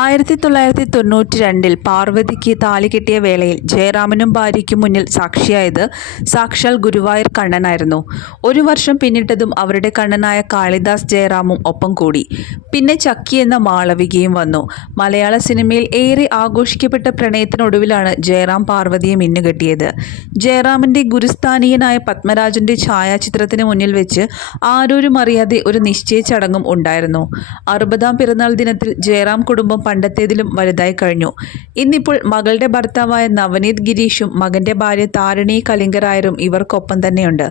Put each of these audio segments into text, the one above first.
ആയിരത്തി തൊള്ളായിരത്തി തൊണ്ണൂറ്റി രണ്ടിൽ പാർവതിക്ക് താലി കെട്ടിയ വേളയിൽ ജയറാമനും ഭാര്യയ്ക്കും മുന്നിൽ സാക്ഷിയായത് സാക്ഷാൽ ഗുരുവായൂർ കണ്ണനായിരുന്നു. ഒരു വർഷം പിന്നിട്ടതും അവരുടെ കണ്ണനായ കാളിദാസ് ജയറാമും ഒപ്പം കൂടി. പിന്നെ ചക്കി എന്ന മാളവികയും വന്നു. മലയാള സിനിമയിൽ ഏറെ ആഘോഷിക്കപ്പെട്ട പ്രണയത്തിനൊടുവിലാണ് ജയറാം പാർവതിയെ മിന്നുകെട്ടിയത് ജയറാമിന്റെ ഗുരുസ്ഥാനീയനായ പത്മരാജന്റെ ഛായാചിത്രത്തിന് മുന്നിൽ വെച്ച് ആരോരും അറിയാതെ ഒരു നിശ്ചയ ചടങ്ങും ഉണ്ടായിരുന്നു. അറുപതാം പിറന്നാൾ ദിനത്തിൽ ജയറാം കുടുംബം പണ്ടത്തേതിലും വലുതായി കഴിഞ്ഞു. ഇന്നിപ്പോൾ മകളുടെ ഭർത്താവായ നവനീത് ഗിരീഷും മകന്റെ ഭാര്യ താരണി കലിംഗറായരും ഇവർക്കൊപ്പം തന്നെയുണ്ട്.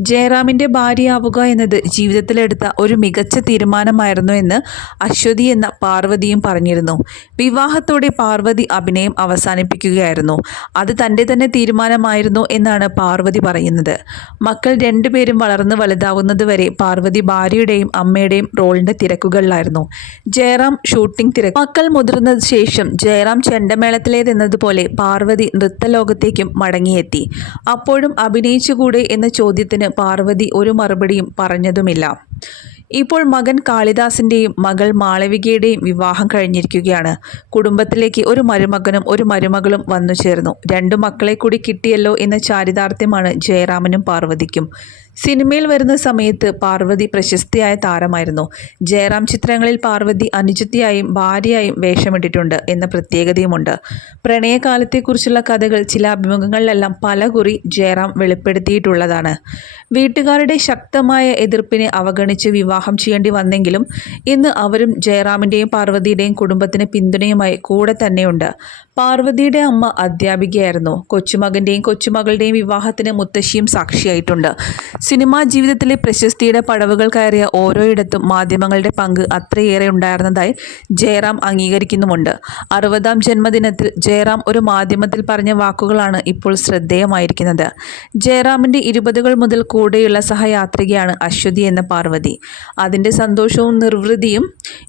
ജയറാമിന്റെ ഭാര്യയാവുക എന്നത് ജീവിതത്തിലെടുത്ത ഒരു മികച്ച തീരുമാനമായിരുന്നു എന്ന് അശ്വതി എന്ന പാർവതിയും പറഞ്ഞിരുന്നു. വിവാഹത്തോടെ പാർവതി അഭിനയം അവസാനിപ്പിക്കുകയായിരുന്നു. അത് തന്റെ തന്നെ തീരുമാനമായിരുന്നു എന്നാണ് പാർവതി പറയുന്നത്. മക്കൾ രണ്ടുപേരും വളർന്ന് വലുതാവുന്നത് വരെ പാർവതി ഭാര്യയുടെയും അമ്മയുടെയും റോളിന്റെ തിരക്കുകളിലായിരുന്നു. ജയറാം ഷൂട്ടിംഗ് തിരക്ക്. മക്കൾ മുതിർന്നതിന് ശേഷം ജയറാം ചെണ്ടമേളത്തിലേതെന്നതുപോലെ പാർവതി നൃത്തലോകത്തേക്കും മടങ്ങിയെത്തി. അപ്പോഴും അഭിനയിച്ചുകൂടെ എന്ന ചോദ്യത്തിന് പാർവതി ഒരു മറുപടിയും പറഞ്ഞതുമില്ല. ഇപ്പോൾ മകൻ കാളിദാസിന്റെയും മകൾ മാളവികയുടെയും വിവാഹം കഴിഞ്ഞിരിക്കുകയാണ്. കുടുംബത്തിലേക്ക് ഒരു മരുമകനും ഒരു മരുമകളും വന്നു ചേർന്നു. രണ്ടു മക്കളെ കൂടി കിട്ടിയല്ലോ എന്ന ചാരിതാർത്ഥ്യമാണ് ജയറാമനും പാർവതിക്കും. സിനിമയിൽ വരുന്ന സമയത്ത് പാർവതി പ്രശസ്തിയായ താരമായിരുന്നു. ജയറാം ചിത്രങ്ങളിൽ പാർവതി അനുജത്തിയായും ഭാര്യയായും വേഷമിട്ടിട്ടുണ്ട് എന്ന പ്രത്യേകതയുമുണ്ട്. പ്രണയകാലത്തെക്കുറിച്ചുള്ള കഥകൾ ചില അഭിമുഖങ്ങളിലെല്ലാം പലകുറി ജയറാം വെളിപ്പെടുത്തിയിട്ടുള്ളതാണ്. വീട്ടുകാരുടെ ശക്തമായ എതിർപ്പിനെ അവഗണിച്ച് വിവാഹം ചെയ്യേണ്ടി വന്നെങ്കിലും ഇന്ന് അവരും ജയറാമിന്റെയും പാർവതിയുടെയും കുടുംബത്തിന് പിന്തുണയുമായി കൂടെ തന്നെയുണ്ട്. പാർവതിയുടെ അമ്മ അധ്യാപികയായിരുന്നു. കൊച്ചുമകന്റെയും കൊച്ചുമകളുടെയും വിവാഹത്തിന് മുത്തശ്ശിയും സാക്ഷിയായിട്ടുണ്ട്. സിനിമാ ജീവിതത്തിലെ പ്രശസ്തിയുടെ പടവുകൾ കയറിയ ഓരോയിടത്തും മാധ്യമങ്ങളുടെ പങ്ക് അത്രയേറെ ഉണ്ടായിരുന്നതായി ജയറാം അംഗീകരിക്കുന്നുമുണ്ട്. അറുപതാം ജന്മദിനത്തിൽ ജയറാം ഒരു മാധ്യമത്തിൽ പറഞ്ഞ വാക്കുകളാണ് ഇപ്പോൾ ശ്രദ്ധേയമായിരിക്കുന്നത്. ജയറാമിന്റെ ഇരുപതുകൾ മുതൽ കൂടെയുള്ള സഹയാത്രികയാണ് അശ്വതി എന്ന പാർവതി. അതിന്റെ സന്തോഷവും നിർവൃതിയും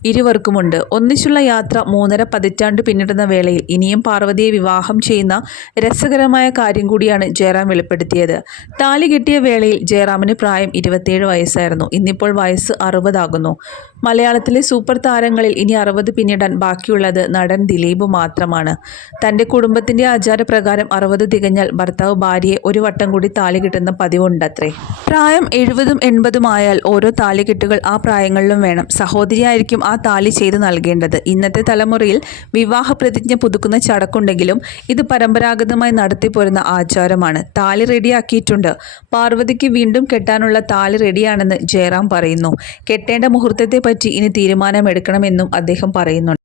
ഇരുവർക്കുമുണ്ട്. ഒന്നിച്ചുള്ള യാത്ര മൂന്നര പതിറ്റാണ്ട് പിന്നിടുന്ന വേളയിൽ ഇനിയും പാർവതിയെ വിവാഹം ചെയ്യുന്ന രസകരമായ കാര്യം കൂടിയാണ് ജയറാം വെളിപ്പെടുത്തിയത്. താലി കിട്ടിയ വേളയിൽ ജയറാമിന് പ്രായം ഇരുപത്തിയേഴ് വയസ്സായിരുന്നു. ഇന്നിപ്പോൾ വയസ്സ് അറുപതാകുന്നു. മലയാളത്തിലെ സൂപ്പർ താരങ്ങളിൽ ഇനി അറുപത് പിന്നിടാൻ ബാക്കിയുള്ളത് നടൻ ദിലീപ് മാത്രമാണ്. തന്റെ കുടുംബത്തിന്റെ ആചാരപ്രകാരം അറുപത് തികഞ്ഞാൽ ഭർത്താവ് ഭാര്യയെ ഒരു വട്ടം കൂടി താലി കിട്ടുന്ന പതിവുണ്ടത്രേ. പ്രായം എഴുപതും എൺപതും ആയാൽ ഓരോ താലികെട്ടുകൾ ആ പ്രായങ്ങളിലും വേണം. സഹോദരിയായിരിക്കും ആ താലി ചെയ്ത് നൽകേണ്ടത്. ഇന്നത്തെ തലമുറയിൽ വിവാഹ പ്രതിജ്ഞ പുതുക്കുന്ന ചടക്കുണ്ടെങ്കിലും ഇത് പരമ്പരാഗതമായി നടത്തിപ്പോരുന്ന ആചാരമാണ്. താലി റെഡിയാക്കിയിട്ടുണ്ട്. പാർവതിക്ക് വീണ്ടും കെട്ടാനുള്ള താലി റെഡിയാണെന്ന് ജയറാം പറയുന്നു. കെട്ടേണ്ട മുഹൂർത്തത്തെപ്പറ്റി ഇനി തീരുമാനമെടുക്കണമെന്നും അദ്ദേഹം പറയുന്നുണ്ട്